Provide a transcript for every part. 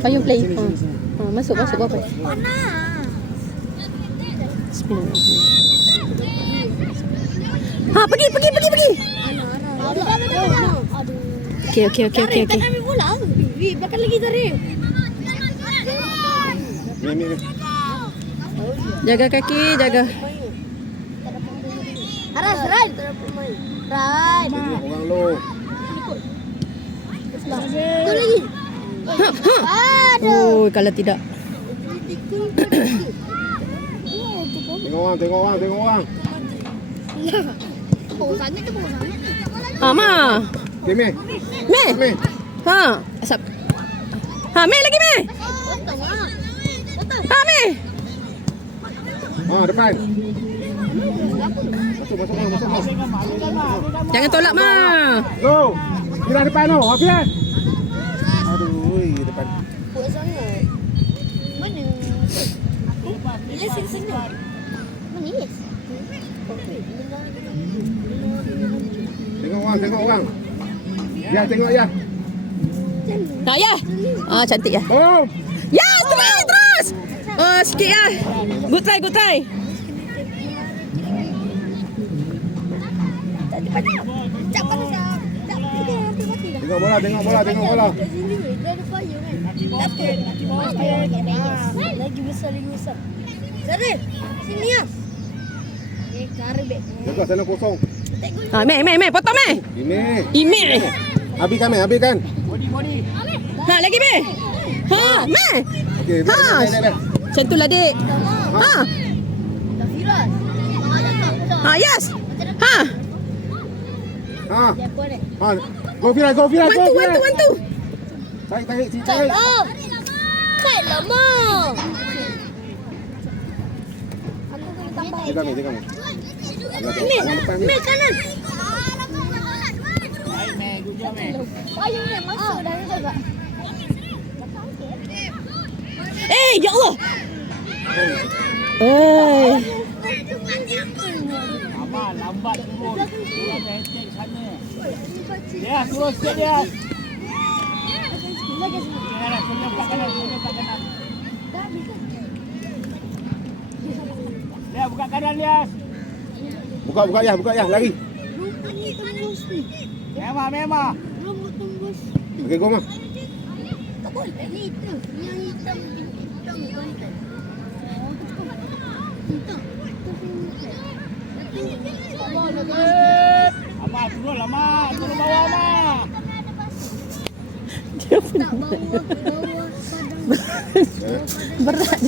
payung play. Masuk apa? Pergi. Okey. Ambil bola. Belakang lagi Zarif. Ni. Jaga kaki, jaga. Aras, right. Orang lu. Tu lagi. Oh, kalau tidak. Tengok orang. Bawa sangat ke bawa sangat? Ma. Okay, Meh. Meh. Asap. Meh lagi Meh. Potong ah. Meh. Depan. Masuk. Jangan tolak Ma. Go. Kira depan tu. Hafian. Aduh, depan. Bawa sangat. Mana? Bila sini. Manis. Tengok orang. Ya, tengok ya. Ya. Cantik ya. Oh. Ya, terus. Sikit ya. Good try. Tengok bola. Lagi besar. Zarif, sini ya. Karibek. Dekat sana kosong. Meh, potong Meh. Ime. Habiskan. Body. Lagi Meh. Meh. Okey, dah. Macam tu lah dek. Firas. Yes. Siapa ni? Go Firas. Bantu. Tarik sini. Kait lama. Jaga Meh. Meh kanan. Payung ni masuk dah jaga. Ya Allah. Lambat turun. Turun hashtag sana. Ya, turun sikit dia. Kanan, kat kanan. Ya, buka kanan dia. Buka ya, lari. Memang. Okey, go Mah. Tak boleh ni tu. Yang hitam. Abang turun lama. Turun bawah mah. Tak bawa ke bawah padang. Berat.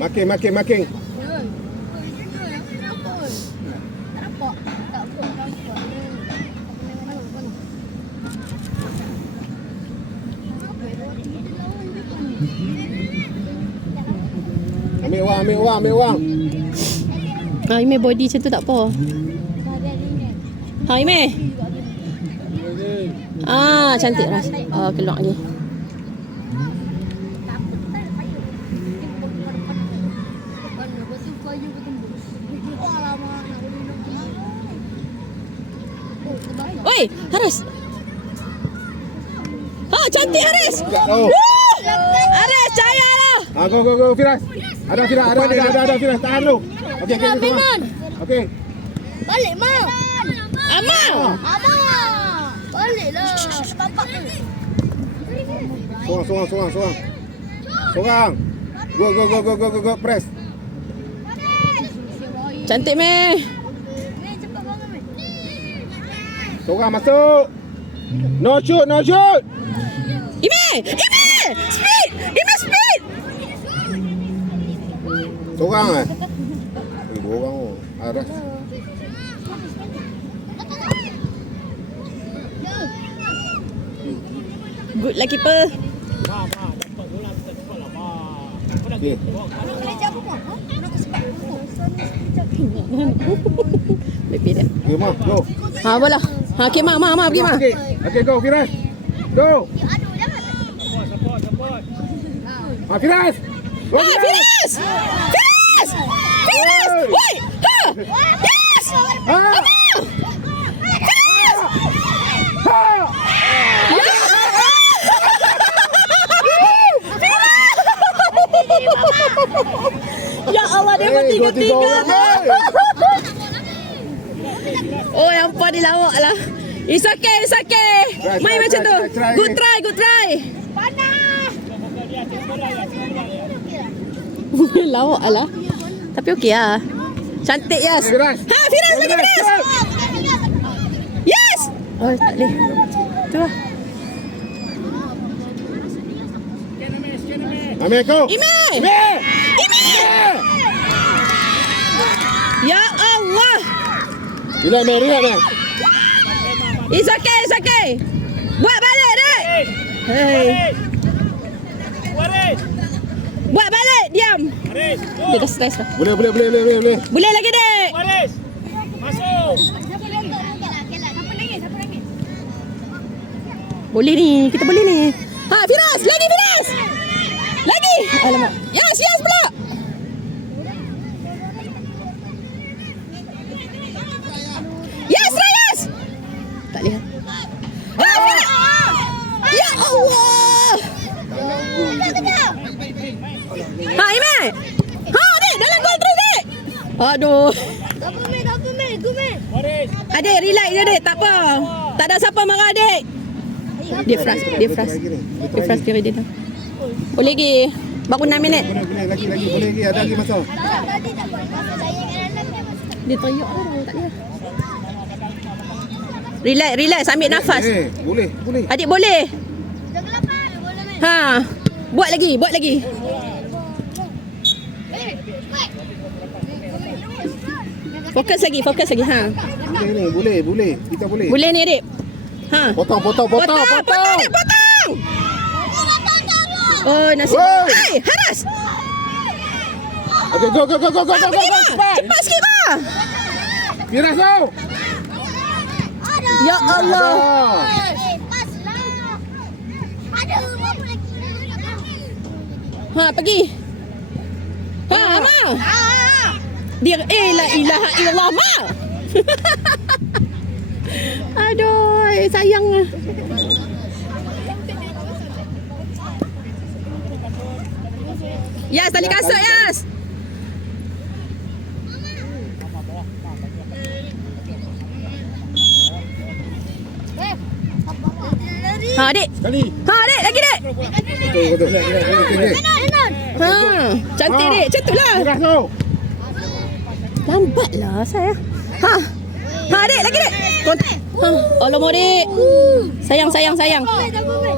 Makin. Ambil wang. Ime body macam tu tak apa. Ime. Cantik Ras. Keluar lagi. Oi, Haris. Cantik Haris. Haris, cahaya lah. Go Firas. Ada Firas. Tahan lu. Okey. Okey. Balik mak. Amal. Baliklah. Bapak tu. Sorang. Go press. Cantik Meh. Cepat bangun Meh. Sorang masuk. No shoot. Ime. Speed. Ime speed. Sorang dua orang tu. Aras. Good lah keeper. Dapat bola kita cepat lah. Apa dah Okey. Nak kena jawab apa? Nak sebab apa? Baby dah. Okey, Mah. Go. Bola. Okey, Ma pergi Ma. Okey, go Firas. Go. Support. Firas. Firas. Woi. Yes. Allah, dia pun 3-3. Oh, yang empat dia lawak lah. It's okay, it's okay. Main macam tu. Good try, good try. Lawak lah. Tapi okey lah. Cantik, Yas. Firas. Ha, Firas lagi, Firas. Yes. Oh, tak boleh. Tu lah. Amir kau. Ime. Ime. Ime. Ya Allah. Relax, man. Relax, man. It's okay, it's okay. Buat balik, Dek. Hey. Waris. Buat balik, diam. Waris. Dia dah stress dah. Boleh. Boleh lagi, Dek. Waris. Masuk. Boleh ni, kita boleh ni. Ha, Firas, lagi Firas. Lagi. Alamak. Yes, yes pula. Yes, Rayas. Tak lihat. Ha, Firas. Ya Allah. Ha, Ime. Ha, Dek, dalam gol terus, Dek. Aduh. Waris. Adik, relax je, Dek. Tak apa. Tak ada siapa marah, Dek. Dia frust dia dah. Boleh lagi. Baru 6 minit. Boleh lagi. Ada lagi masa. Dia teriak lah, tak boleh. Relax, ambil nafas. Boleh. Adik boleh. Ha. Buat lagi. Fokus lagi. Ha. Boleh. Kita boleh. Boleh ni, Adik. Ha. Potong. Adik, potong. Oh, nasib. Wow. Hai, Haras. Okay, go. Pergi lah. Cepat sikit lah. Firas tau. Ya Allah. Ha, pergi. Ha, Ma. Dia la ilaha illallah, Ma. Aduh, sayang. Yas, tali kasut, Yas. Ha, Adik. Sekali. Ha, Adik, lagi, Dek. Betul. Ha, cantik, Dek. Macam tu lah. Firas tau. Lambatlah saya. Ha. Ha, Dek, lagi, Dek. Ha, alamak, Dek. Sayang.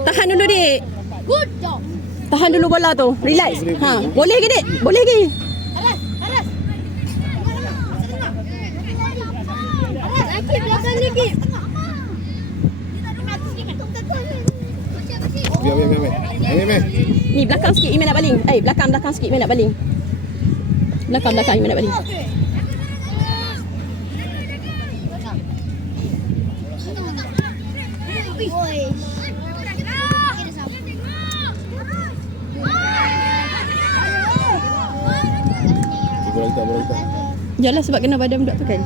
Tahan dulu, Dek. Good job. Tahan dulu bola tu. Relax. Ha, boleh lagi, Dek. Boleh lagi. Aras. Lagi belakang lagi. Biar. Ni belakang sikit Iman nak baling. Belakang sikit Iman nak baling. Belakang Iman nak baling. Bola kita. Yalah sebab kena badan budak tu kan.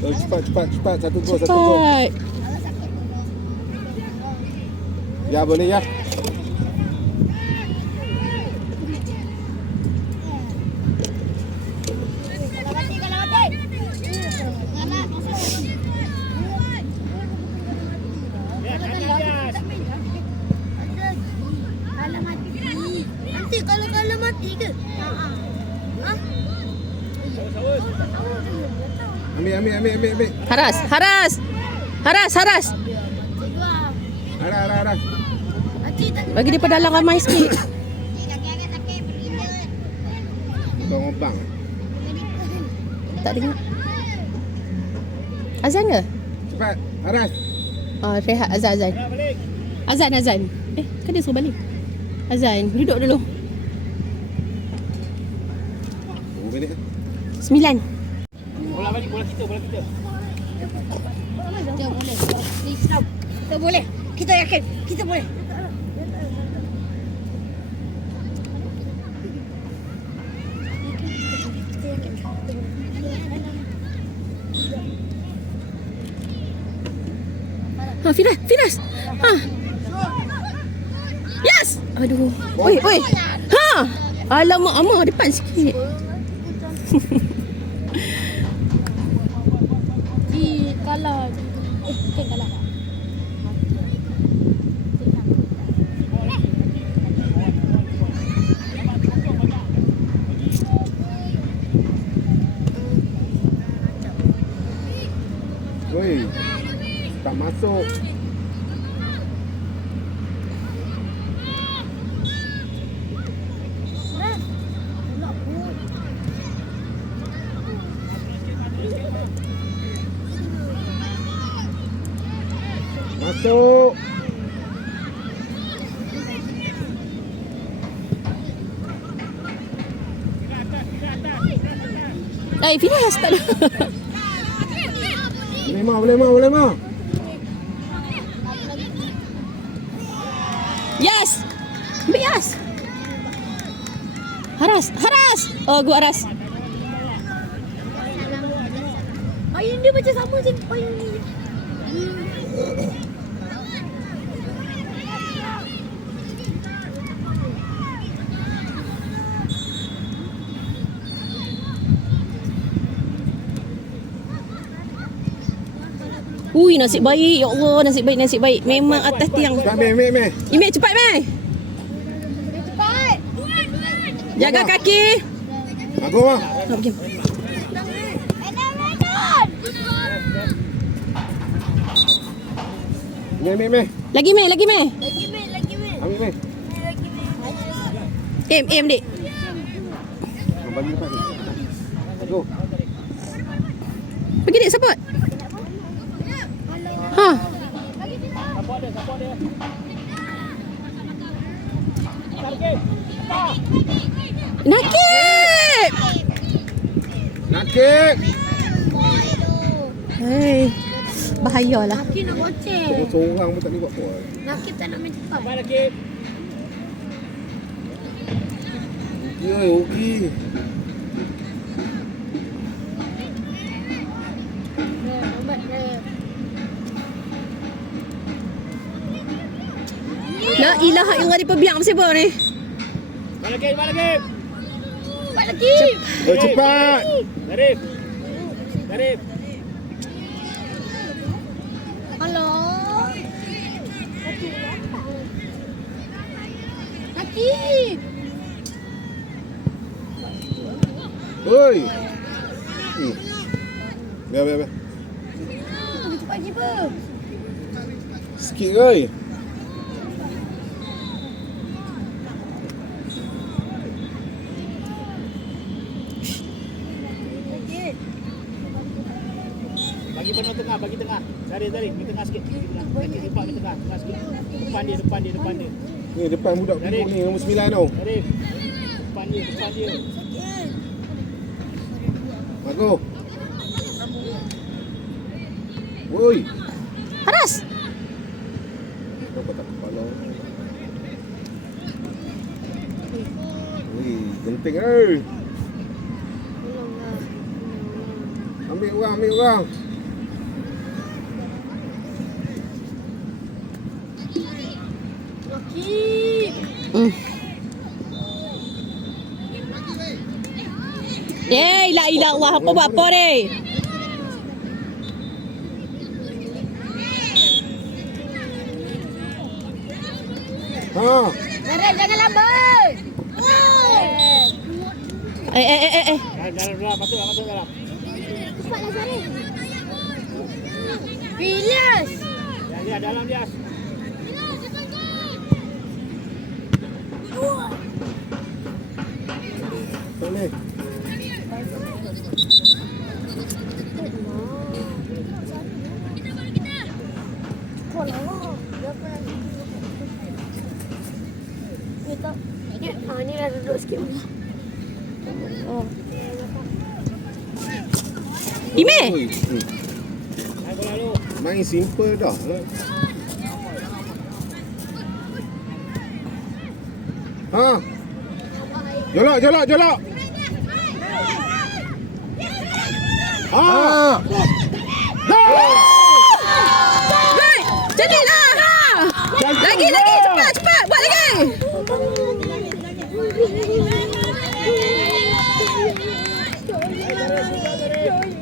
Cepat. Satu gol. Cepat. Ya, boleh ya. Nanti kalau mati ke? Ambil. Haras. Arah. Bagi dia pedalang ramai sikit. Bang. Tak dengar. Azan ke? Cepat. Aras. Rehat azan. Azan. Kan dia suruh balik. Azan. Duduk dulu. 2 minit. 9. Bola balik, bola kita. Kita boleh. Kita yakin. Kita boleh. Ha, Firas. Ha. Yes. Aduh. Oi. Ha. Alamak, Amar depan sikit. Di kalah. Bukan kalah. Woi. Tak masuk. Masuk. Finish tak ada. Boleh mau. Yes. Ambil Yas. Haras. Oh, gua Haras. Payung dia macam sama je payung ni. Ui, nasib baik. Ya Allah, nasib baik. Memang atas tiang. Meh. Ime cepat, Meh. Cepat. Jaga kaki. Aku ah. Oh, pergi. Meh. Lagi, Meh. Lagi meh. Ambil meh. Aim, Dik. Bagi lepas. Go. Pergi, Dik, support. Ha. Siapa dia? Nakib. Nakik. Hei. Bahayalah. Nakib nak goceh. Seorang pun tak boleh buat apa. Nakib tak nak main cepat. Cepat lagi. Okey. Lambat dah. La ilaha illallah, dia perbiang siapa ni? Cepat lagi. Cepat lagi. Cepat. Darif. Alah. Nakib. Oi. Biar. Cepat keeper. Sikit oi. Bagi penuh tengah, bagi tengah. Dari, di tengah sikit. Bagi lipat di tengah sikit. Depan dia. Ni depan budak biru ni nombor 9 tau. Dari. Depan dia. Aku. Woi. Haras. Kenapa tak kepala? Wih, genting oi. Ambil orang. Nakib. La ilaha illallah, apa buat apa ni? Ha. Zarif, jangan lambat. Dalam, masuk dalam. Cepatlah Zarif. Pilas. Ya, dalam dia. Sini. Ni dah duduk sikit. Oh. Ime. Oi. Aku lalu. Main simple dah. Ha. Jolok. Ha. Baik. Jadilah. Lagi. Cepat. Buat lagi.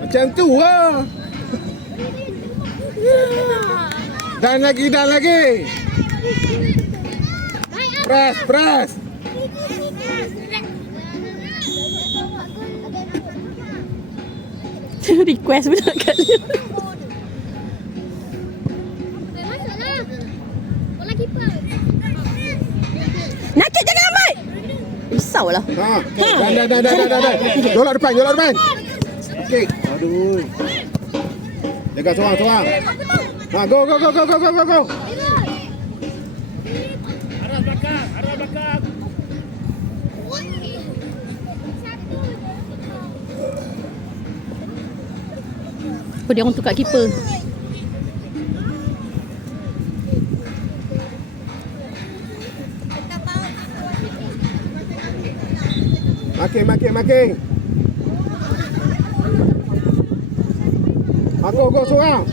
Macam tu lah. Dan lagi. Press. Request pula kat dia. Bola kiper. Nakit jangan lambat. Risaulah. Ha. Dah. Jolak depan. Okey. Aduh. Jaga seorang. Ha, go. Arah belakang. Oh, dia orang tukar keeper. Makin. Go seorang.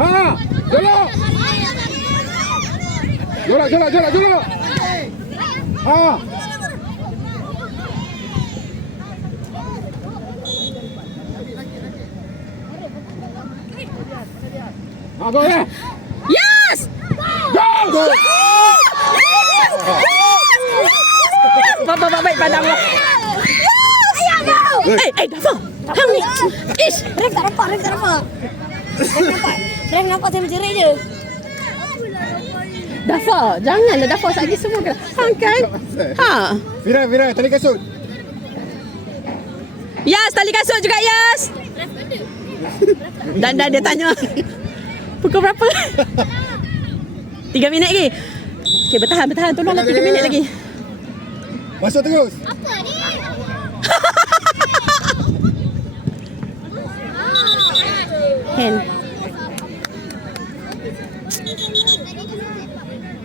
Ha, jolak. Ha. Ha, go ya. Yes! Go. Baik pandang lah. Dafa. Hang ni. Ish. Ref tak nampak. Ref nampak saya menjerit je. Dafa. Janganlah Dafa lagi semua kan. Hang kan? Ha. Fira, tali kasut. Yas, tali kasut juga Yas. Dan dia tanya. Pukul berapa? 3 minit lagi. Okey, bertahan. Tolonglah 3 minit lagi. Masuk terus. Apa ni? Hand.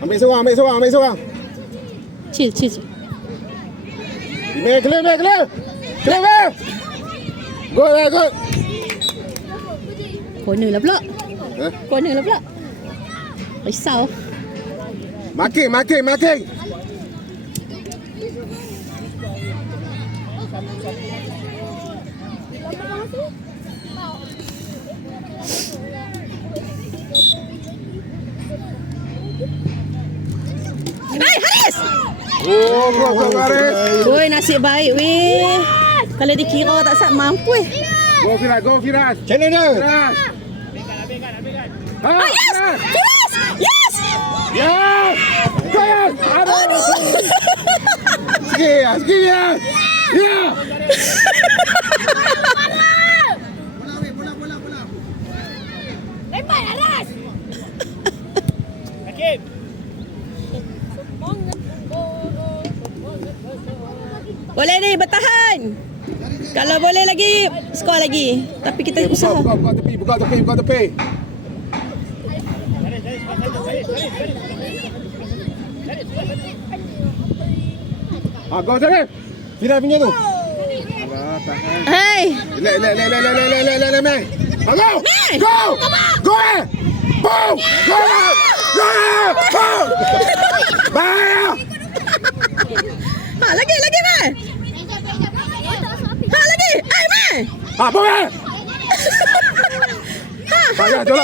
Ambil seorang. Chill. Clear. Go. Corner lah pula. Ha? Risau. Makin. Haris! Oh, Haris. Oi, nasib baik weh. Kalau dikira tak mampu eh. Go Firas. Channel dia. Ambilkan. Ha, Yes! Yes! Yes. Yes. Aduh. Sikit ya. Ya. Lempar aras. Hakim. Boleh ni, bertahan. Kalau boleh lagi, skor lagi. Tapi kita usaha. Buka tepi. Ha, go Zarif. Firas punya tu. Alah, tahan. Hai. Le. Ha, go. Go. Boom. Go. Boom. Bahaya. Ha, lagi mai. Ha, lagi. Ai mai. Ha, boleh. Ha, ya, jolak.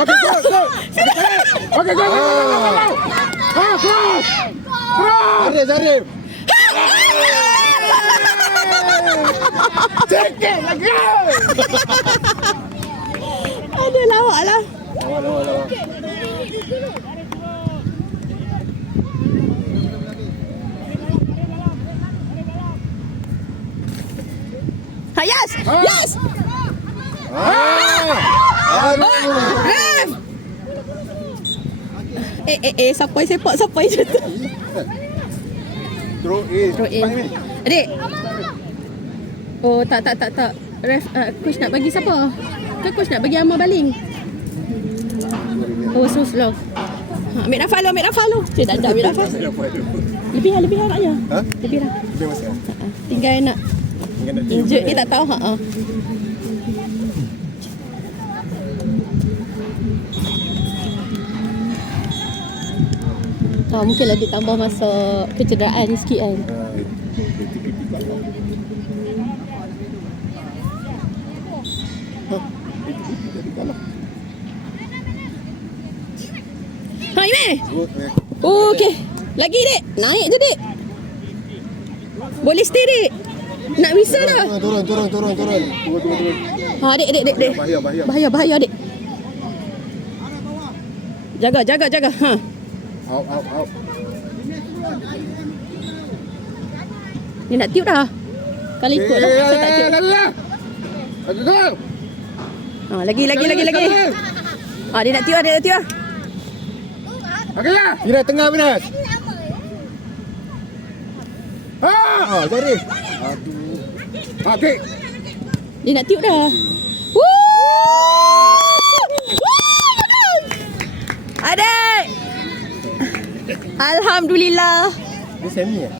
Okey, go. Okey, go. Ha, cross. Zarif. Cekek lagi. Aduh, lawak lah. Ha, yes. Ref. Siapa sepak je tu. Throw in. Adik. Oh, tak. Ref, coach nak bagi siapa? Kan coach nak bagi Amar baling. Oh, so slow. Ha, ambil nafas lu. Tidak ambil nafas. Lebih agaknya. Ha? Lebih lah. Lebih masuk. Tinggal nak injek ni tak tahu. Mungkin lagi tambah masa kecederaan sikit kan. Jadi kalah. Ha, ini. Good, Mek. Okey. Lagi, Dek. Naik je, Dek. Boleh stay, Dek. Nak whistle dah. Turun. Tunggu. Ha, Dek. Bahaya. Bahaya, Dek. Jaga. Ha. Out. Dia nak tiup dah. Kalau ikut lah. Saya tak tiup. Dah. Ha, lagi. Ha, dia nak tiup. Okey ya. Kira tengah Minas. Sorry. Aduh. Okey. Dia nak tiup dah. Adik. Alhamdulillah. Dia semi ya?